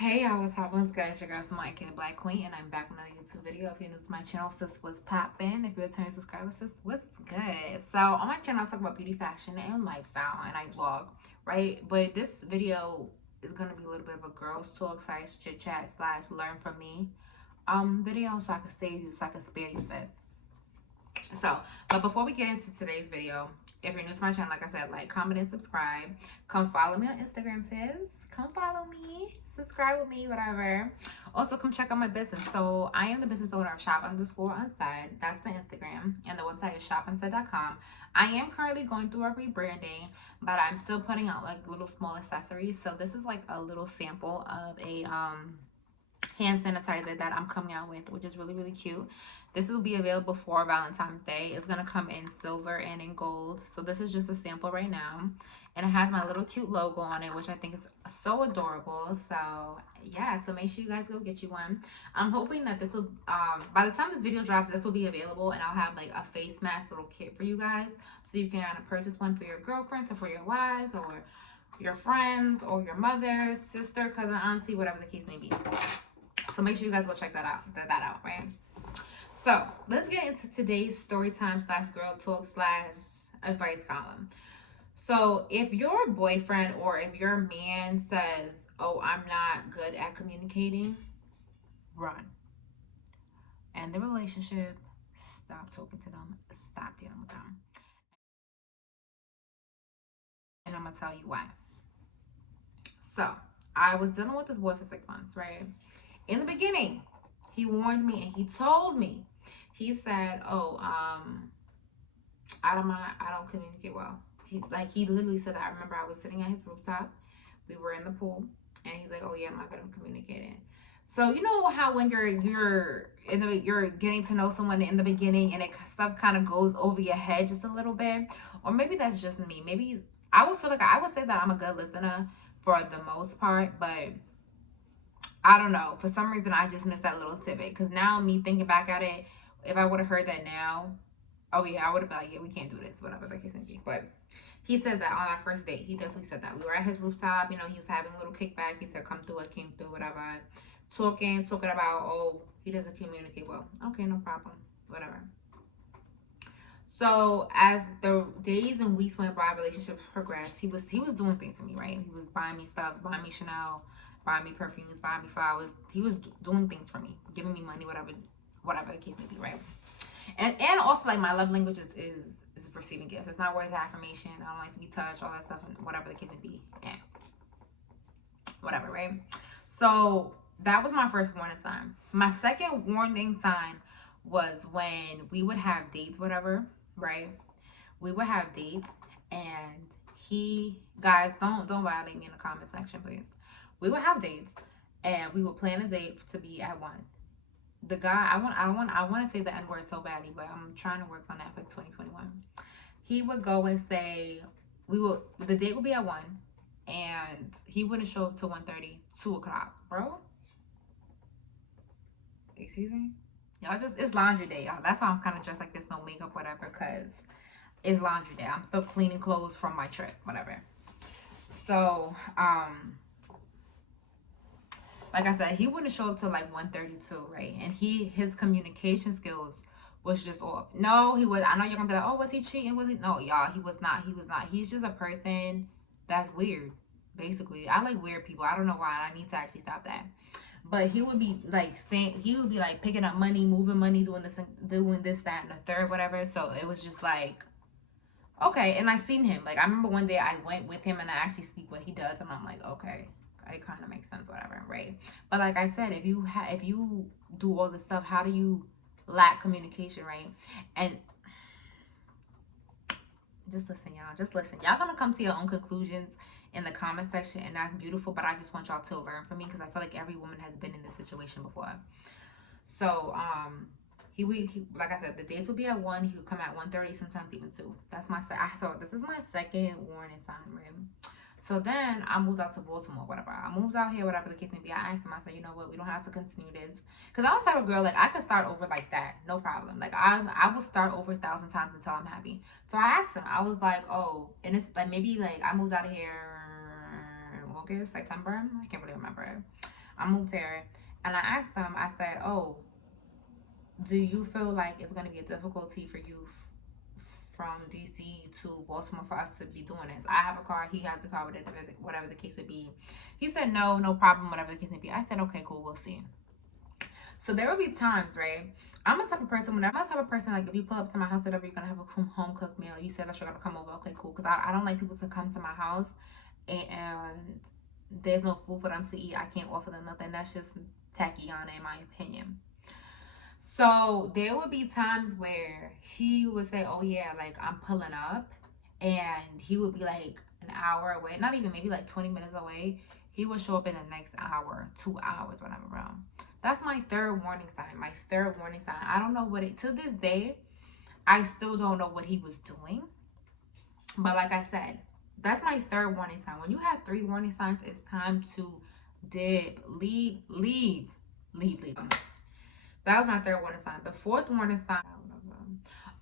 Hey, I was poppin', guys. Your girl's Mike and Black Queen, and I'm back with another YouTube video. If you're new to my channel, sis, what's poppin'? If you're a returning subscriber, sis, what's good? So on my channel, I talk about beauty, fashion, and lifestyle, and I vlog, right? But this video is gonna be a little bit of a girls talk slash chit chat slash learn from me video, so I can save you, so I can spare you, sis. So, but before we get into today's video, if you're new to my channel, like I said, like, comment, and subscribe. Come follow me on Instagram, sis. Come follow me, subscribe with me, whatever. Also, come check out my business. So, I am the business owner of shop_unsaid. That's the Instagram, and the website is shopunsaid.com. I am currently going through a rebranding, but I'm still putting out like little small accessories. So, this is like a little sample of a hand sanitizer that I'm coming out with, which is really, really cute. This will be available for Valentine's Day. It's going to come in silver and in gold. So this is just a sample right now. And it has my little cute logo on it, which I think is so adorable. So yeah, so make sure you guys go get you one. I'm hoping that this will, by the time this video drops, this will be available. And I'll have like a face mask little kit for you guys. So you can purchase one for your girlfriends or for your wives or your friends or your mother, sister, cousin, auntie, whatever the case may be. So make sure you guys go check that out, right? So let's get into today's story time slash girl talk slash advice column. So if your boyfriend or if your man says, "Oh, I'm not good at communicating," run. End the relationship. Stop talking to them. Stop dealing with them. And I'm gonna tell you why. So I was dealing with this boy for 6 months, right? In the beginning, he warned me and he told me. He said, "Oh, I don't communicate well." He literally said that. I remember I was sitting at his rooftop. We were in the pool, and he's like, "Oh yeah, I'm not good at communicating." So you know how when you're getting to know someone in the beginning, and stuff kind of goes over your head just a little bit, or maybe that's just me. Maybe I would say that I'm a good listener for the most part, but I don't know. For some reason, I just missed that little tidbit. Because now, me thinking back at it, if I would have heard that now, oh yeah, I would have been like, yeah, we can't do this, whatever the case may be. But he said that on our first date. He definitely said that. We were at his rooftop. You know, he was having a little kickback. He said, "Come through." I came through, whatever. Talking about, oh, he doesn't communicate well. Okay, no problem. Whatever. So as the days and weeks went by, relationship progressed. He was doing things for me, right? He was buying me stuff, buying me Chanel, buying me perfumes, buying me flowers. He was doing things for me, giving me money, whatever the case may be, right? And also like my love language is receiving gifts. It's not words of affirmation. I don't like to be touched, all that stuff, and whatever the case may be. Yeah. Whatever, right? So that was my first warning sign. My second warning sign was when we would have dates, whatever, right? We would have dates, and guys, don't violate me in the comment section, please. We would have dates, and we would plan a date to be at one. The guy, I want to say the N word so badly, but I'm trying to work on that for 2021. He would go and say the date would be at 1, and he wouldn't show up till 1:30, 2 o'clock, bro. Excuse me. Y'all, it's laundry day, y'all. That's why I'm kind of dressed like this, no makeup, whatever, because it's laundry day. I'm still cleaning clothes from my trip, whatever. So, like I said, he wouldn't show up till like 1:32, right? And his communication skills was just off. No, he was. I know you're gonna be like, "Oh, was he cheating? Was he?" No, y'all, he was not. He was not. He's just a person that's weird. Basically, I like weird people. I don't know why. I need to actually stop that. But he would be like saying, he would be like picking up money, moving money, doing this, that, and the third, whatever. So it was just like, okay. And I seen him. Like I remember one day I went with him and I actually see what he does, and I'm like, okay, it kind of makes sense, whatever, right? But like I said, if you do all this stuff, how do you lack communication, right? And just listen, y'all. Just listen. Y'all gonna come to your own conclusions in the comment section, and that's beautiful. But I just want y'all to learn from me, because I feel like every woman has been in this situation before. So he like I said, the dates will be at 1. He would come at 1:30, sometimes even 2. That's my so this is my second warning sign, right? So then I moved out to Baltimore, whatever. I moved out here, whatever the case may be. I asked him, I said, "You know what? We don't have to continue this." Because I was the type of girl, like, I could start over like that. No problem. Like, I will start over 1,000 times until I'm happy. So I asked him. I was like, "Oh," and it's like maybe like I moved out of here August, September. I can't really remember. I moved here, and I asked him, I said, oh, do you feel like it's going to be a difficulty for you from DC to Baltimore for us to be doing this? I have a car, he has a car, whatever the case would be. He said, no, no problem, whatever the case may be. I said, okay, cool, we'll see. So there will be times, right? I'm a type of person, when I'm a type of person, like if you pull up to my house, whatever, you're going to have a home cooked meal. You said that you're going to come over, okay, cool. Because I don't like people to come to my house and there's no food for them to eat. I can't offer them nothing. That's just tacky on it, in my opinion. So there would be times where he would say, oh yeah, like I'm pulling up, and he would be like an hour away, not even, maybe like 20 minutes away. He would show up in the next hour, 2 hours when I'm around. That's my third warning sign. My third warning sign. I don't know what it, to this day, I still don't know what he was doing. But like I said, that's my third warning sign. When you have 3 warning signs, it's time to dip, leave. That was my third warning sign. The fourth warning sign.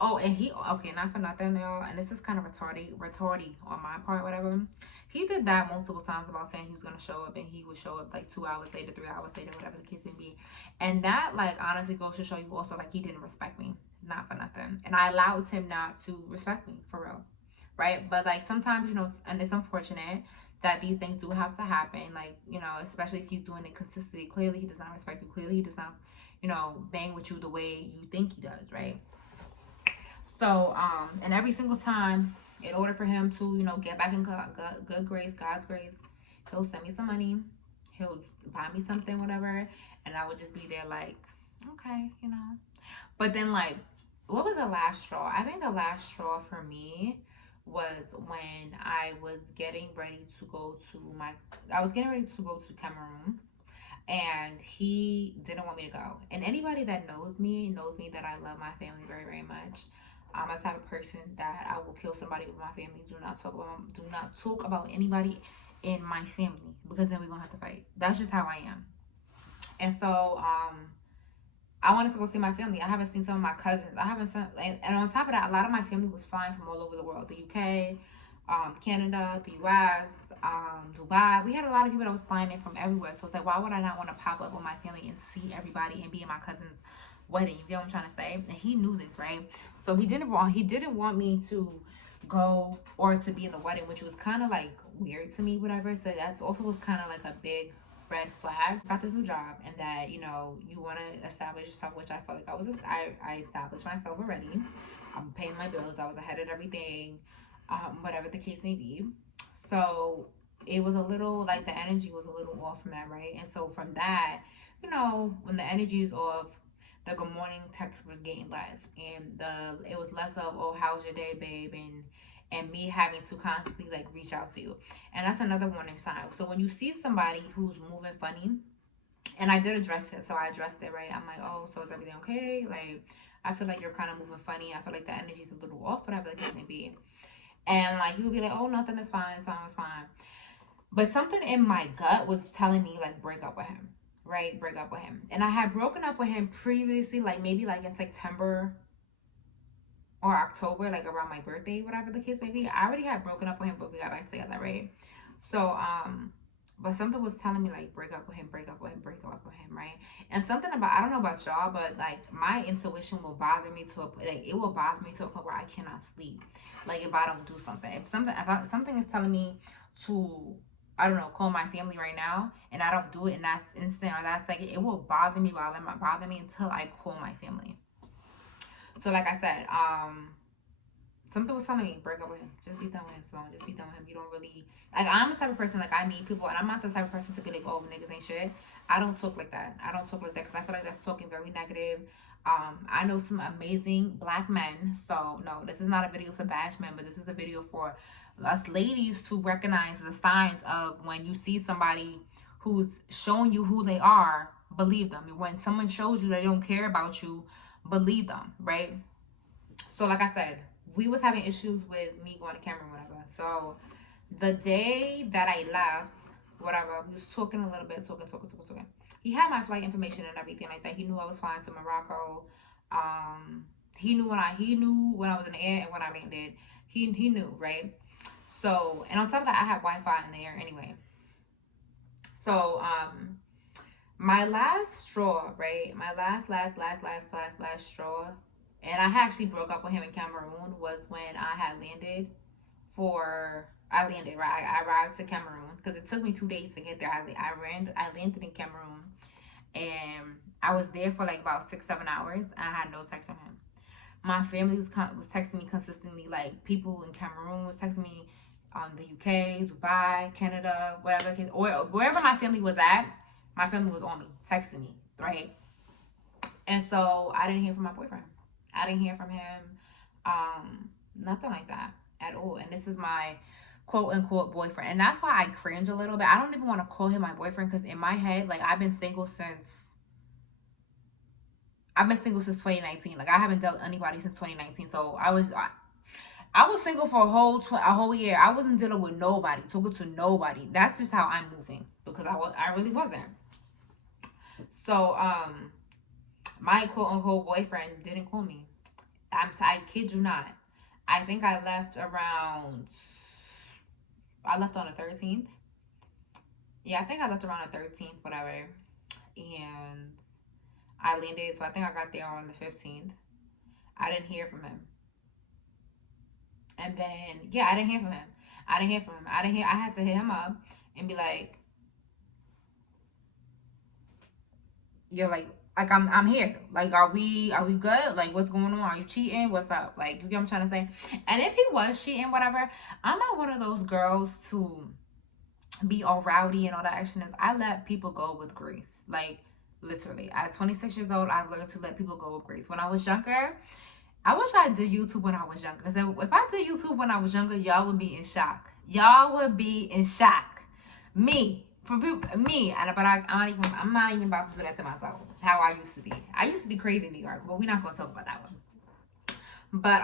Oh, and he, okay, not for nothing, y'all, and this is kind of retarded on my part, whatever. He did that multiple times about saying he was gonna show up, and he would show up like 2 hours later, 3 hours later, whatever the case may be. And that, like, honestly goes to show you also, like, he didn't respect me, not for nothing. And I allowed him not to respect me, for real, right? But like sometimes, you know, and it's unfortunate that these things do have to happen, like, you know, especially if he's doing it consistently. Clearly he does not respect you. Clearly he does not, you know, bang with you the way you think he does, right? So and every single time, in order for him to, you know, get back in good grace, God's grace, he'll send me some money, he'll buy me something, whatever, and I would just be there like, okay, you know. But then, like, what was the last straw? I think the last straw for me was when I was getting ready to go to Cameroon, and he didn't want me to go. And anybody that knows me that I love my family very, very much. I'm a type of person that I will kill somebody with my family. Do not talk about anybody in my family, because then we're gonna have to fight. That's just how I am. And so I wanted to go see my family. I haven't seen some of my cousins. I haven't seen, and on top of that, a lot of my family was flying from all over the world. The UK, Canada, the US, Dubai. We had a lot of people that was flying in from everywhere. So it's like, why would I not want to pop up with my family and see everybody and be in my cousin's wedding? You get what I'm trying to say? And he knew this, right? So he didn't want me to go or to be in the wedding, which was kind of like weird to me, whatever. So that's also was kind of like a big red flag. Got this new job, and that, you know, you want to establish yourself, which I felt like I established myself already. I'm paying my bills, I was ahead of everything, whatever the case may be. So it was a little like the energy was a little off from that, right? And so from that, you know, when the energy is off, the good morning text was getting less, and it was less of, oh, how's your day, babe, and me having to constantly like reach out to you. And that's another warning sign. So when you see somebody who's moving funny, and I did address it, so I addressed it, right? I'm like, oh, so is everything okay? Like, I feel like you're kind of moving funny. I feel like the energy's a little off, whatever the case may be. And like he would be like, oh, nothing is fine, it's fine. But something in my gut was telling me like, break up with him, right? Break up with him. And I had broken up with him previously, like maybe like in September or October, like around my birthday, whatever the case may be. I already had broken up with him, but we got back together, right? So but something was telling me like, break up with him, right? And something about, I don't know about y'all, but like my intuition will bother me to a like, it will bother me to a point where I cannot sleep, like if I don't do something. If something is telling me to, I don't know, call my family right now, and I don't do it in that instant or that second, it will bother me until I call my family. So like I said, something was telling me, break up with him. Just be done with him, Simone. Just be done with him. You don't really, like, I'm the type of person, like, I need people, and I'm not the type of person to be like, oh, niggas ain't shit. I don't talk like that. Because I feel like that's talking very negative. I know some amazing black men. So no, this is not a video to bash men, but this is a video for us ladies to recognize the signs of when you see somebody who's showing you who they are, believe them. When someone shows you they don't care about you, believe them, right? So like I said, we was having issues with me going to Cameroon, whatever. So the day that I left, whatever, we was talking a little bit, talking. He had my flight information and everything like that. He knew I was flying to Morocco. He knew when I was in the air and when I landed. He knew, right? So, and on top of that, I had Wi-Fi in the air anyway. So My last straw, right? My last straw, and I actually broke up with him in Cameroon, was when I landed, right? I arrived to Cameroon because it took me 2 days to get there. I landed in Cameroon, and I was there for like about 6 7 hours. I had no text from him. My family was texting me consistently. Like, people in Cameroon was texting me, the UK, Dubai, Canada, whatever, or wherever my family was at. My family was on me, texting me, right? And so I didn't hear from my boyfriend. I didn't hear from him, nothing like that at all. And this is my quote unquote boyfriend, and that's why I cringe a little bit. I don't even want to call him my boyfriend because in my head, like, I've been single since 2019. Like, I haven't dealt with anybody since 2019. So I was single for a whole year. I wasn't dealing with nobody, talking to nobody. That's just how I'm moving because I really wasn't. So my quote unquote boyfriend didn't call me. I kid you not. I think I left on the 13th. Yeah, I think I left around the 13th, whatever. And I landed, so I think I got there on the 15th. I didn't hear from him. And then, yeah, I didn't hear from him. I had to hit him up and be like, you're like I'm here. Like, are we good? Like, what's going on? Are you cheating? What's up? Like, you get what I'm trying to say? And if he was cheating, whatever, I'm not one of those girls to be all rowdy and all that action. Is I let people go with grace. Like, literally. At 26 years old, I've learned to let people go with grace. When I was younger, I wish I did YouTube when I was younger. Because if I did YouTube when I was younger, y'all would be in shock. Y'all would be in shock. Me. For people, me. I'm not even about to do that to myself. How I used to be. I used to be crazy in New York. But we're not going to talk about that one. But,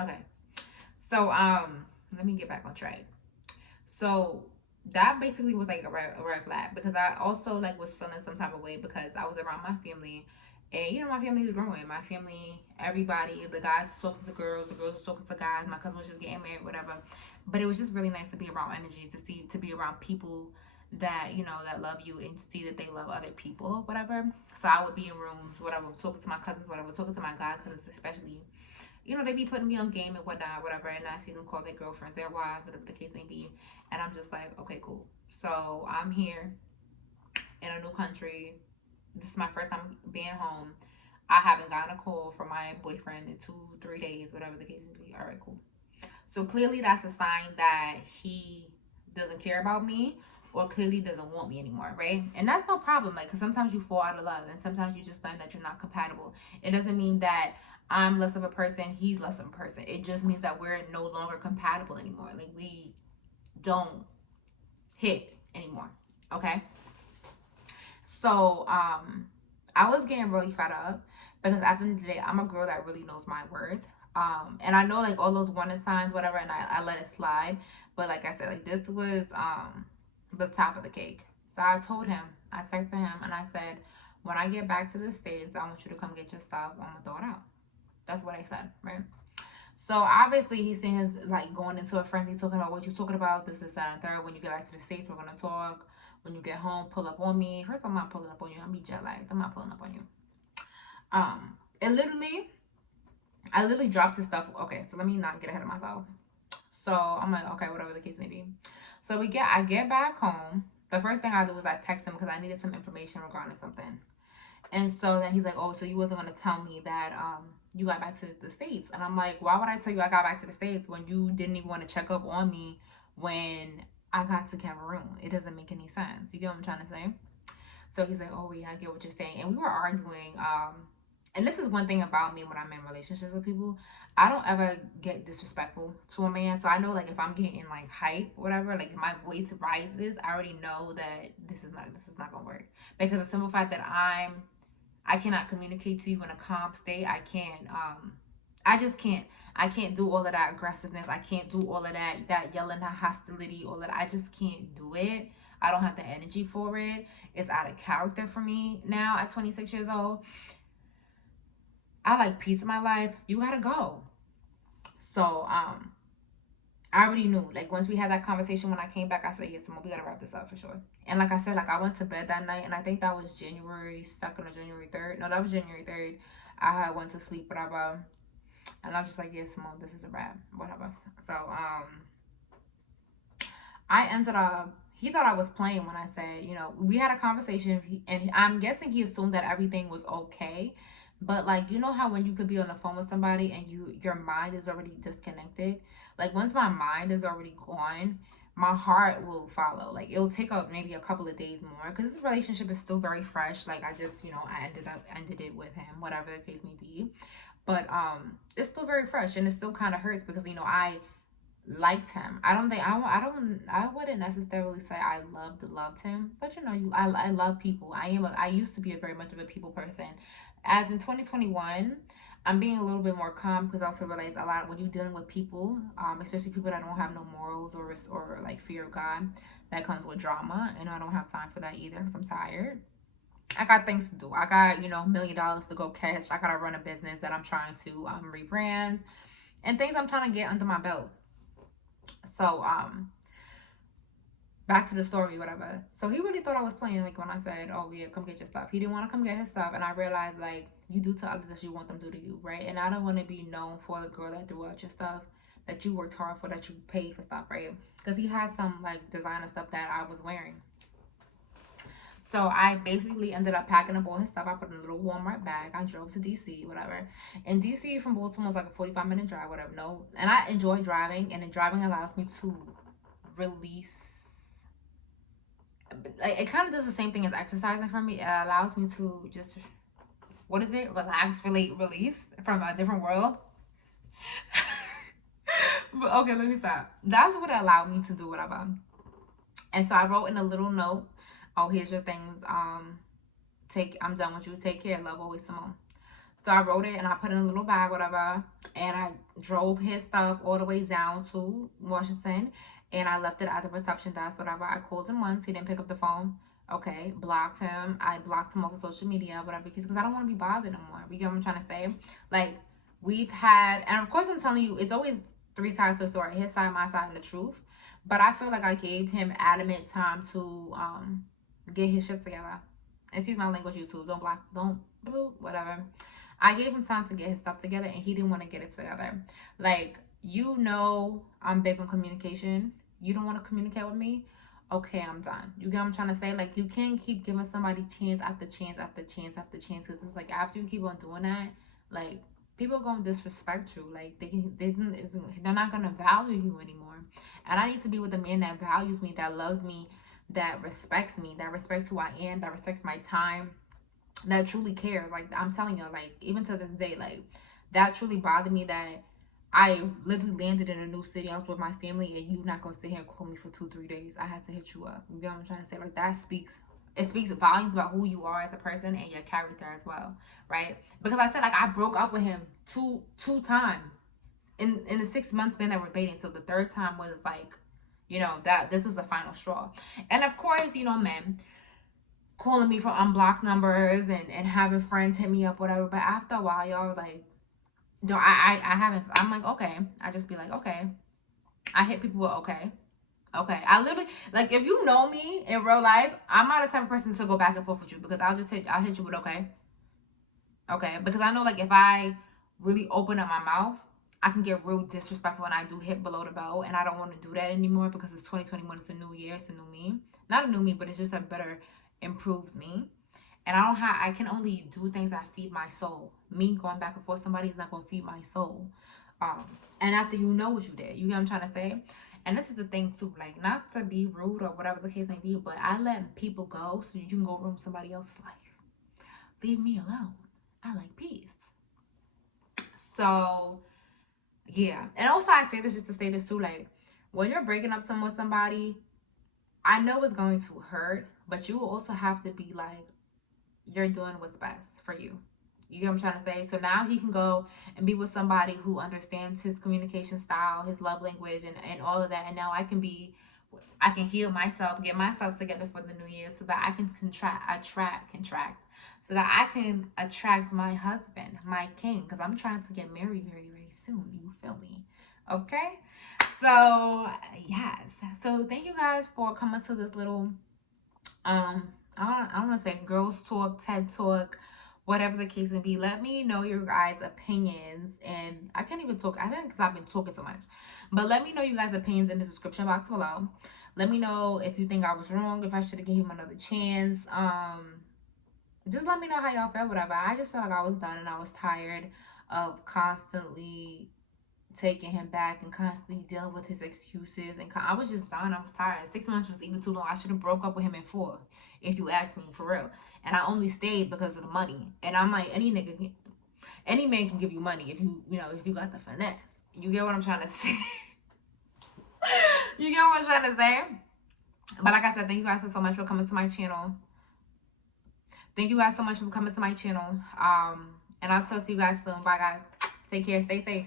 okay. So, let me get back on track. So, that basically was like a red flag, because I also like was feeling some type of way because I was around my family, and my family was growing. My family, everybody, the guys was talking to girls, the girls was talking to guys. My cousin was just getting married, whatever. But it was just really nice to be around energy, to be around people that that love you and see that they love other people, whatever. So I would be in rooms, whatever, talking to my cousins, whatever, talking to my god cousins, especially. They be putting me on game and whatnot, whatever, and I see them call their girlfriends, their wives, whatever the case may be, and I'm just like, okay, cool. So I'm here in a new country. This is my first time being home. I haven't gotten a call from my boyfriend in 2 3 days, whatever the case may be. All right, cool. So clearly that's a sign that he doesn't care about me, or clearly doesn't want me anymore, right? And that's no problem, like, because sometimes you fall out of love and sometimes you just learn that you're not compatible. It doesn't mean that I'm less of a person, he's less of a person. It just means that we're no longer compatible anymore. Like, we don't hit anymore, okay? So I was getting really fed up because at the end of the day, I'm a girl that really knows my worth. And I know, like, all those warning signs, whatever, and I let it slide. But like I said, like, this was the top of the cake. So I told him, I texted him, and I said, when I get back to the States, I want you to come get your stuff. I'm gonna throw it out. That's what I said, right? So obviously he's saying his, like, going into a frenzy, talking about what you talking about, this, that, and third. When you get back to the States, we're gonna talk. When you get home, pull up on me. First, I'm not pulling up on you. I'm be jet lagged. I'm not pulling up on you. I literally dropped his stuff. Okay, so let me not get ahead of myself. So I'm like, okay, whatever the case may be. So I get back home. The first thing I do is I text him because I needed some information regarding something. And so then he's like, oh, so you wasn't going to tell me that you got back to the States. And I'm like, why would I tell you I got back to the States when you didn't even want to check up on me when I got to Cameroon? It doesn't make any sense. You get what I'm trying to say? So he's like, oh, yeah, I get what you're saying. And we were arguing. And this is one thing about me when I'm in relationships with people. I don't ever get disrespectful to a man. So I know, like, if I'm getting, like, hype or whatever, like, if my voice rises, I already know that this is not going to work. Because the simple fact that I cannot communicate to you in a calm state. I can't, I just can't. I can't do all of that aggressiveness. I can't do all of that yelling, that hostility, all of that. I just can't do it. I don't have the energy for it. It's out of character for me now at 26 years old. I like peace in my life. You gotta go. So, I already knew. Like, once we had that conversation, when I came back, I said, yes, Simone, we gotta wrap this up for sure. And like I said, like, I went to bed that night, and I think that was January 2nd or January 3rd. No, that was January 3rd. I had went to sleep, whatever. And I was just like, yes, Simone, this is a wrap, whatever. So, I ended up, he thought I was playing when I said, you know, we had a conversation, and I'm guessing he assumed that everything was okay. But like, you know how when you could be on the phone with somebody and your mind is already disconnected? Like, once my mind is already gone, my heart will follow. Like, it'll take up maybe a couple of days more, because this relationship is still very fresh. Like, I just, you know, I ended it with him, whatever the case may be. But it's still very fresh, and it still kind of hurts because, you know, I liked him. I don't think I wouldn't necessarily say I loved him, but you know, I love people. I used to be a very much of a people person. As in 2021, I'm being a little bit more calm, because I also realize a lot when you're dealing with people, especially people that don't have no morals or like fear of God, that comes with drama, and I don't have time for that either, because I'm tired. I got things to do. I got, you know, $1 million to go catch. I gotta run a business that I'm trying to rebrand, and things I'm trying to get under my belt. So back to the story, whatever. So he really thought I was playing, like, when I said, oh yeah, come get your stuff. He didn't want to come get his stuff, and I realized, like, you do to others as you want them to do to you, right? And I don't want to be known for the girl that threw out your stuff, that you worked hard for, that you paid for stuff, right? Because he had some like designer stuff that I was wearing. So I basically ended up packing up all his stuff. I put in a little Walmart bag. I drove to DC, whatever. And DC from Baltimore was like a 45-minute drive, whatever. No, and I enjoy driving, and then driving allows me to release. Like, it kind of does the same thing as exercising for me. It allows me to just, what is it? Relax, relate, release from a different world. But okay, let me stop. That's what it allowed me to do, whatever. And so I wrote in a little note, oh, here's your things. I'm done with you. Take care. Love, always, Simone. So I wrote it and I put it in a little bag, whatever. And I drove his stuff all the way down to Washington. And I left it at the reception desk, whatever. I called him once. He didn't pick up the phone. Okay. Blocked him. I blocked him off of social media, whatever. Because I don't want to be bothered no more. You get what I'm trying to say? Like, we've had, and of course I'm telling you, it's always three sides to the story. His side, my side, and the truth. But I feel like I gave him adamant time to get his shit together. Excuse my language, YouTube. Don't block, don't, whatever. I gave him time to get his stuff together, and he didn't want to get it together. Like, you know, I'm big on communication. You don't want to communicate with me? Okay, I'm done. You get what I'm trying to say? Like, you can't keep giving somebody chance after chance after chance after chance, because it's like, after you keep on doing that, like, people are going to disrespect you. Like, they're not going to value you anymore. And I need to be with a man that values me, that loves me, that respects me, that respects who I am, that respects my time, that truly cares. Like, I'm telling you, like, even to this day, like, that truly bothered me, that I literally landed in a new city. I was with my family, and you not gonna sit here and call me for 2-3 days. I had to hit you up. You get what I'm trying to say? Like, it speaks volumes about who you are as a person and your character as well, right? Because I said, like, I broke up with him two times in the 6 months span that we're dating. So the third time was like, you know, that this was the final straw. And of course, you know, men calling me from unblocked numbers and having friends hit me up, whatever. But after a while, y'all, like, no, I haven't. I'm like, okay. I just be like, okay. I hit people with okay. Okay. I literally, like, if you know me in real life, I'm not the type of person to go back and forth with you, because I'll hit you with okay. Okay. Because I know, like, if I really open up my mouth, I can get real disrespectful when I do hit below the belt, and I don't want to do that anymore, because it's 2021. It's a new year. It's a new me. Not a new me, but it's just a better, improved me. And I can only do things that feed my soul. Me going back and forth, somebody is not going to feed my soul. And after you know what you did, you get what I'm trying to say? And this is the thing too, like, not to be rude or whatever the case may be, but I let people go so you can go ruin somebody else's life. Leave me alone. I like peace. So, yeah. And also, I say this just to say this too, like, when you're breaking up with somebody, I know it's going to hurt, but you also have to be like, you're doing what's best for you. You get what I'm trying to say? So now he can go and be with somebody who understands his communication style, his love language, and all of that. And now I can heal myself, get myself together for the new year, so that I can so that I can attract my husband, my king, because I'm trying to get married very, very soon. You feel me? Okay? So yes. So thank you guys for coming to this little I don't want to say girls talk, TED talk, whatever the case may be. Let me know your guys' opinions, and I can't even talk. I think because I've been talking so much, but let me know you guys' opinions in the description box below. Let me know if you think I was wrong, if I should have given him another chance. Just let me know how y'all felt, whatever. I just felt like I was done and I was tired of constantly taking him back and constantly dealing with his excuses. And I was just done. I was tired. 6 months was even too long. I should have broke up with him in 4, if you ask me, for real. And I only stayed because of the money. And I'm like, any man can give you money if if you got the finesse. You get what I'm trying to say? You get what I'm trying to say? But like I said, thank you guys so much for coming to my channel. Thank you guys so much for coming to my channel. And I'll talk to you guys soon. Bye, guys. Take care. Stay safe.